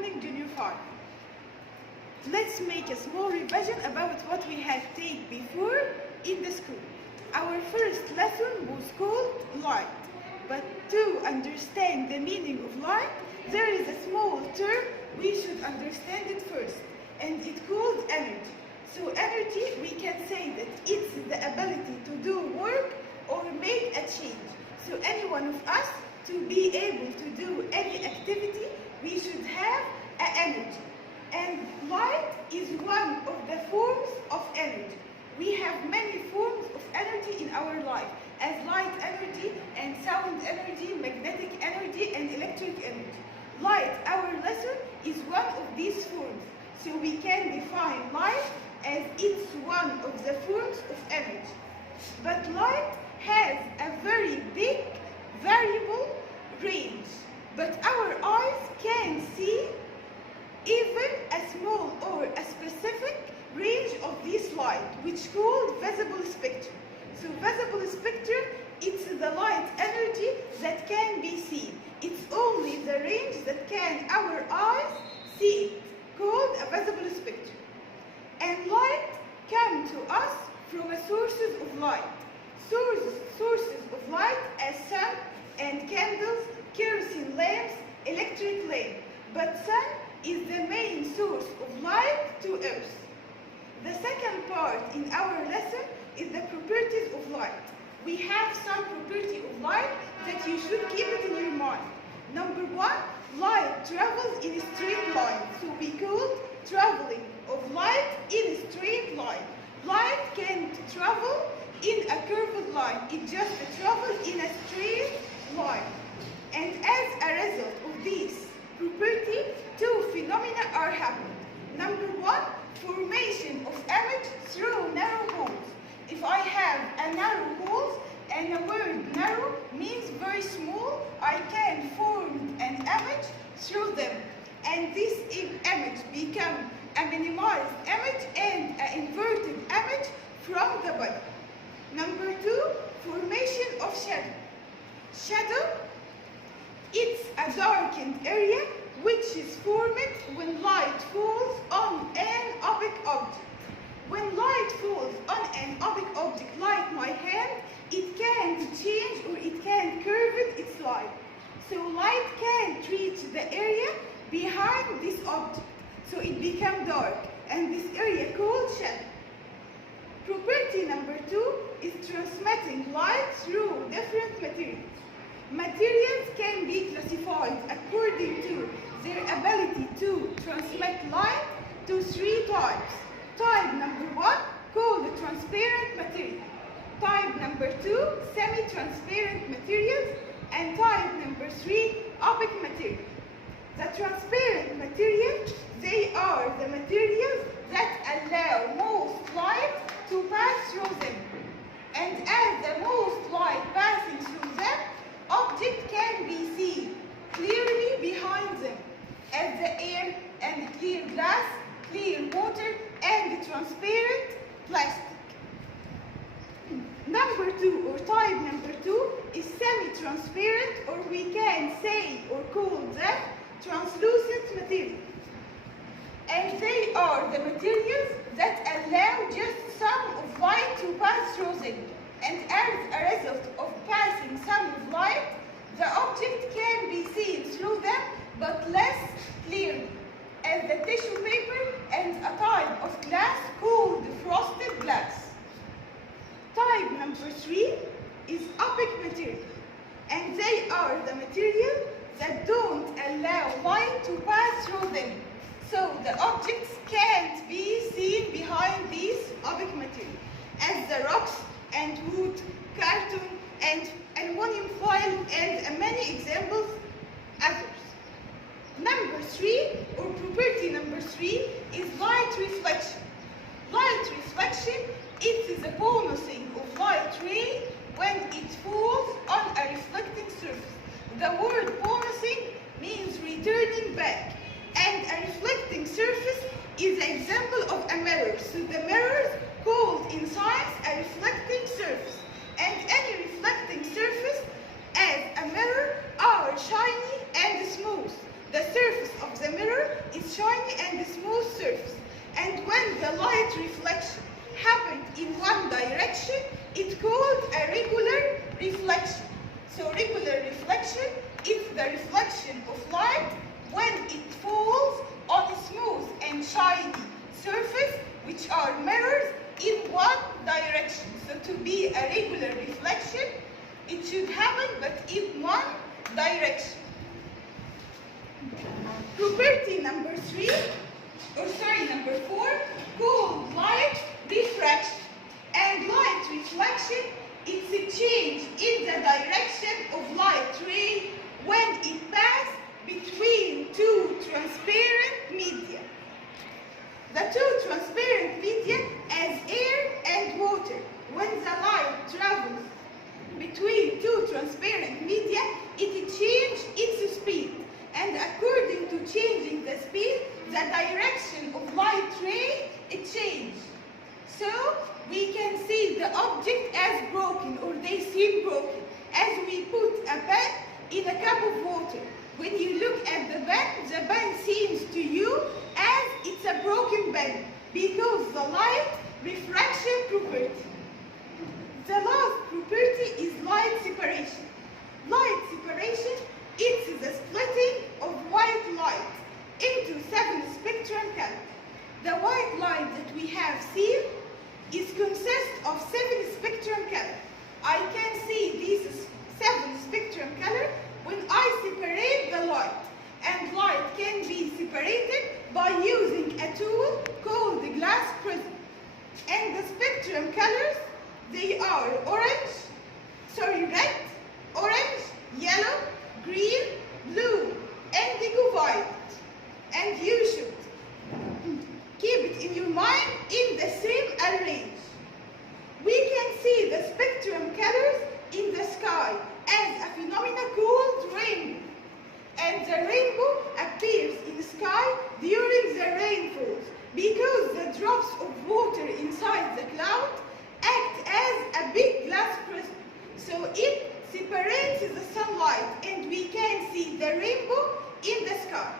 morning, Junior 5. Let's make a small revision about what we had taken before in the school. Our first lesson was called light. But to understand the meaning of light, there is a small term we should understand it first, and it's called energy. So energy, we can say that it's the ability to do work or make a change. So any one of us, to be able to do any activity, we should have an energy. And light is one of the forms of energy. We have many forms of energy in our life, as light energy and sound energy, magnetic energy and electric energy. Light, our lesson, is one of these forms. So we can define light as it's one of the forms of energy. But light has a very big variable range, but our eyes can see even a small or a specific range of this light, which is called visible spectrum. So visible spectrum, it's the light energy that can be seen. It's only the range that can our eyes see it, called a visible spectrum. And light come to us from sources of light. Sources of light as sun and candles, kerosene lamps, electric lamp. But sun is the main source of light to Earth. The second part in our lesson is the properties of light. We have some property of light that you should keep it in your mind. Number one, light travels in a straight line. So we call traveling of light in a straight line. Light can't travel in a curved line. It just travels in a straight line. And as a result of this property, two phenomena are happening. Number one, formation of image through narrow holes. If I have a narrow holes, and the word narrow means very small, I can form an image through them. And this image becomes a minimized image and an inverted image from the body. Number two, formation of shadow. Shadow, it's a darkened area which is formed when light falls on an opaque object. When light falls on an opaque object like my hand, it can't change or it can't curve its light. So light can't reach the area behind this object. So it becomes dark, and this area called shadow. Property number two is transmitting light through different materials. Materials can be classified according to their ability to transmit light to three types. Type number one, called transparent material. Type number two, semi-transparent materials. And type number three, opaque material. The transparent materials, they are the materials that allow most light to pass through them. And as the most light passing through them, object can be seen clearly behind them, as the air and clear glass, clear water, and transparent plastic. Number two, or type number two, is semi-transparent, or we can say or call them translucent material. And they are the materials that allow just some of light to pass through them. And as a result of passing some of light, the object can be seen through them, but less clearly, as the tissue paper and a type of glass called frosted glass. Type number three is opaque material, and they are the material that don't allow light to pass through them. So the objects can't be seen behind these opaque material, as the rocks and wood, carton, and aluminum foil, and many examples others. Number three, or property number three, is light reflection. Light reflection, it is the bonusing of light ray when it falls on a reflecting surface. The word bonusing means returning back, and a reflecting surface is an example of a mirror. So the mirrors called in science a reflecting surface, and any reflecting surface as a mirror are shiny and smooth. The surface of the mirror shiny and smooth surface. And when the light reflection happened in one direction, it's called a regular reflection. So regular reflection is the reflection of light when it falls on a smooth and shiny surface, which are mirrors in one direction. So to be a regular reflection, it should happen but in one direction. Property number 4, called light refraction. And light reflection is a change in the direction of light ray when it passes between two transparent media. The two transparent media as air and water. When the light travels between two transparent media, it changes its speed. And according to changing the speed, the direction of light ray, it changes. So we can see the object as broken, or they seem broken, as we put a pen in a cup of water. When you look at the pen seems to you as it's a broken pen because the light refraction property. The last property is light separation. Light separation is the splitting of white light into 7 spectrum colors. The white light that we have seen consists of 7 spectrum colors. I can see these 7 spectrum colors when I separate the light. And light can be separated by using a tool called the glass prism. And the spectrum colors, they are red, orange, yellow, green, blue, indigo, violet. And you should keep it in your mind in the same arrange. We can see the spectrum colors in the sky as a phenomenon called rainbow. And the rainbow appears in the sky during the rainfalls because the drops of water inside the cloud act as a big glass prism. So it separates the sunlight and we can see the rainbow in the sky.